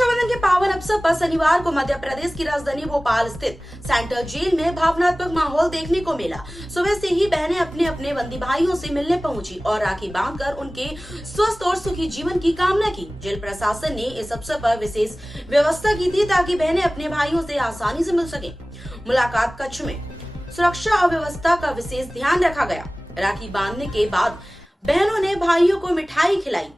रक्षाबंधन के पावन अवसर पर शनिवार को मध्य प्रदेश की राजधानी भोपाल स्थित सेंट्रल जेल में भावनात्मक माहौल देखने को मिला। सुबह से ही बहनें अपने अपने बंदी भाइयों से मिलने पहुंची और राखी बांधकर उनके स्वस्थ और सुखी जीवन की कामना की। जेल प्रशासन ने इस अवसर पर विशेष व्यवस्था की थी ताकि बहनें अपने भाइयों से आसानी से मिल सके। मुलाकात कक्ष में सुरक्षा और व्यवस्था का विशेष ध्यान रखा गया। राखी बांधने के बाद बहनों ने भाइयों को मिठाई खिलाई,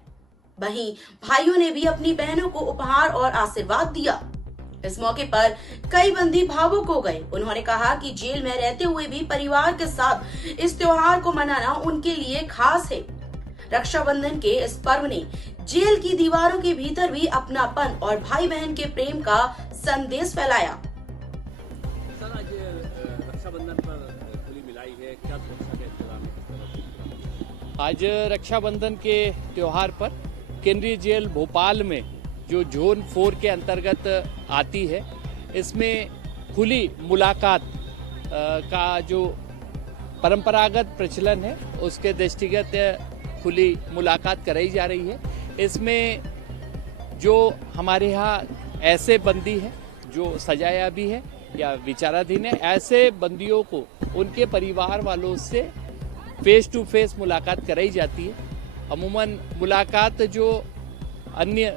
वहीं भाइयों ने भी अपनी बहनों को उपहार और आशीर्वाद दिया। इस मौके पर कई बंदी भावुक हो गए। उन्होंने कहा कि जेल में रहते हुए भी परिवार के साथ इस त्योहार को मनाना उनके लिए खास है। रक्षाबंधन के इस पर्व ने जेल की दीवारों के भीतर भी अपनापन और भाई बहन के प्रेम का संदेश फैलाया। सर, आज रक्षाबंधन पर होली मिलाई है, क्या सुरक्षा के इंतजाम है? आज रक्षाबंधन के त्योहार पर केंद्रीय जेल भोपाल में जो जोन 4 के अंतर्गत आती है, इसमें खुली मुलाकात का जो परंपरागत प्रचलन है उसके दृष्टिगत खुली मुलाकात कराई जा रही है। इसमें जो हमारे यहाँ ऐसे बंदी हैं जो सजाया भी है या विचाराधीन है, ऐसे बंदियों को उनके परिवार वालों से फेस टू फेस मुलाकात कराई जाती है। अमूमन मुलाकात जो अन्य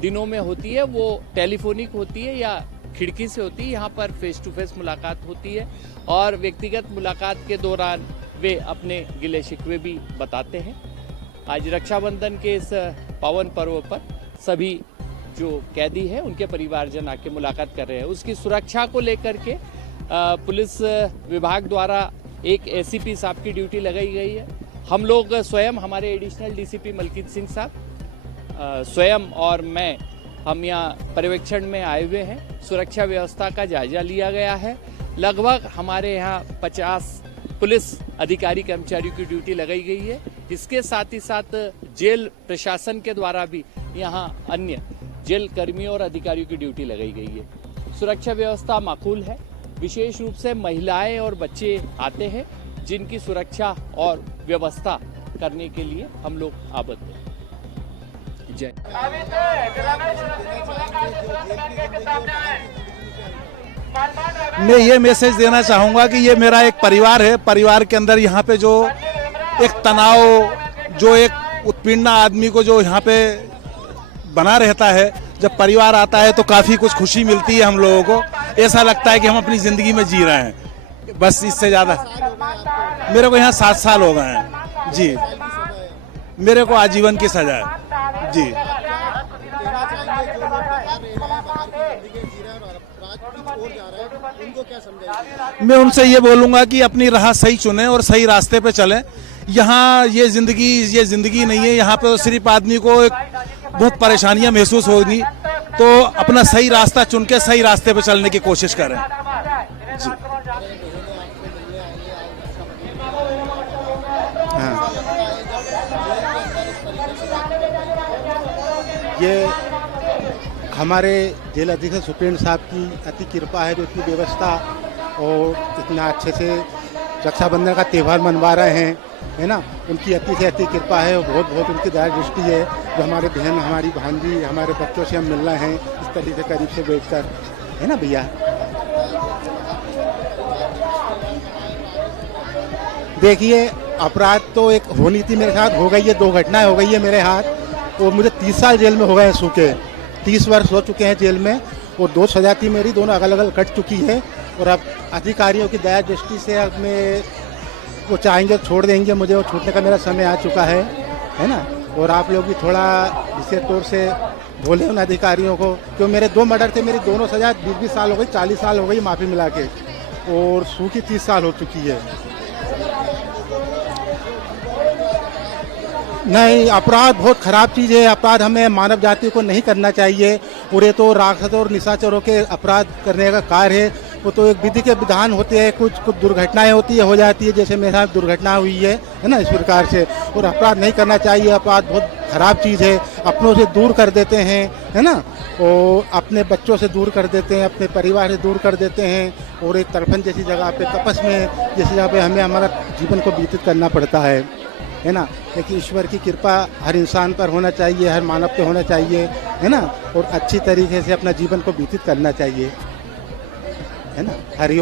दिनों में होती है वो टेलीफोनिक होती है या खिड़की से होती है। यहाँ पर फेस टू फेस मुलाकात होती है और व्यक्तिगत मुलाकात के दौरान वे अपने गिले शिकवे भी बताते हैं। आज रक्षाबंधन के इस पावन पर्व पर सभी जो कैदी हैं उनके परिवारजन आके मुलाकात कर रहे हैं। उसकी सुरक्षा को लेकर के पुलिस विभाग द्वारा एक एसीपी साहब की ड्यूटी लगाई गई है। हम लोग स्वयं, हमारे एडिशनल डीसीपी मलकीत सिंह साहब स्वयं और हम यहाँ पर्यवेक्षण में आए हुए हैं। सुरक्षा व्यवस्था का जायजा लिया गया है। लगभग हमारे यहाँ 50 पुलिस अधिकारी कर्मचारियों की ड्यूटी लगाई गई है। इसके साथ ही साथ जेल प्रशासन के द्वारा भी यहाँ अन्य जेल कर्मियों और अधिकारियों की ड्यूटी लगाई गई है। सुरक्षा व्यवस्था माकूल है। विशेष रूप से महिलाएं और बच्चे आते हैं जिनकी सुरक्षा और व्यवस्था करने के लिए हम लोग आबद्ध हैं। जय। मैं ये मैसेज देना चाहूँगा कि ये मेरा एक परिवार है। परिवार के अंदर यहाँ पे जो एक तनाव, जो एक उत्पीड़ना आदमी को जो यहाँ पे बना रहता है, जब परिवार आता है तो काफ़ी कुछ खुशी मिलती है हम लोगों को। ऐसा लगता है कि हम अपनी ज़िंदगी में जी रहे हैं। बस इससे ज़्यादा मेरे को यहाँ 7 साल हो गए हैं जी। मेरे को आजीवन की सजा है जी। मैं उनसे ये बोलूँगा कि अपनी राह सही चुनें और सही रास्ते पे चलें। यहाँ ये ज़िंदगी नहीं है। यहाँ पे सिर्फ आदमी को एक बहुत परेशानियाँ महसूस होगी, तो अपना सही रास्ता चुन के सही रास्ते पे चलने की कोशिश करें जी। हाँ। ये हमारे जेल अधीक्षक सुप्रीटेंडेंट साहब की अति कृपा है जो इतनी व्यवस्था और इतना अच्छे से रक्षाबंधन का त्यौहार मनवा रहे हैं, है ना। उनकी अति से अति कृपा है। बहुत उनकी दया दृष्टि है जो हमारे बहन, हमारी भांजी, हमारे बच्चों से हम मिल रहे हैं इस तरीके से करीब से बैठकर, है ना भैया। देखिए, अपराध तो एक होनी थी, मेरे साथ हो गई है। 2 घटनाएं हो गई है मेरे हाथ और मुझे 30 साल जेल में हो गए हैं सूखे। 30 वर्ष हो चुके हैं जेल में और 2 सजा थी मेरी, दोनों अलग अलग कट चुकी है। और अब अधिकारियों की दया दृष्टि से अब मैं वो चाहेंगे छोड़ देंगे मुझे, वो छूटने का मेरा समय आ चुका है ना। और आप लोग भी थोड़ा विशेष तौर से बोले उन अधिकारियों को, क्यों मेरे 2 मर्डर थे, मेरी दोनों सजा 20-20 साल हो गई, 40 साल हो गई माफ़ी मिला के, और सूखी 30 साल हो चुकी है। नहीं, अपराध बहुत खराब चीज़ है। अपराध हमें मानव जाति को नहीं करना चाहिए और ये तो राक्षसों और निशाचरों के अपराध करने का कार्य है। वो तो एक विधि के विधान होते हैं। कुछ दुर्घटनाएं होती है, हो जाती है, जैसे मेरे साथ दुर्घटना हुई है ना, इस प्रकार से। और अपराध नहीं करना चाहिए। अपराध बहुत खराब चीज़ है। अपनों से दूर कर देते हैं, है ना, और अपने बच्चों से दूर कर देते हैं, अपने परिवार से दूर कर देते हैं और एक तड़फन जैसी जगह पे, तपस में जैसी जगह पे हमें हमारा जीवन को व्यतीत करना पड़ता है। है ना। लेकिन ईश्वर की कृपा हर इंसान पर होना चाहिए, हर मानव पे होना चाहिए, है ना। और अच्छी तरीके से अपना जीवन को व्यतीत करना चाहिए, है ना। हरि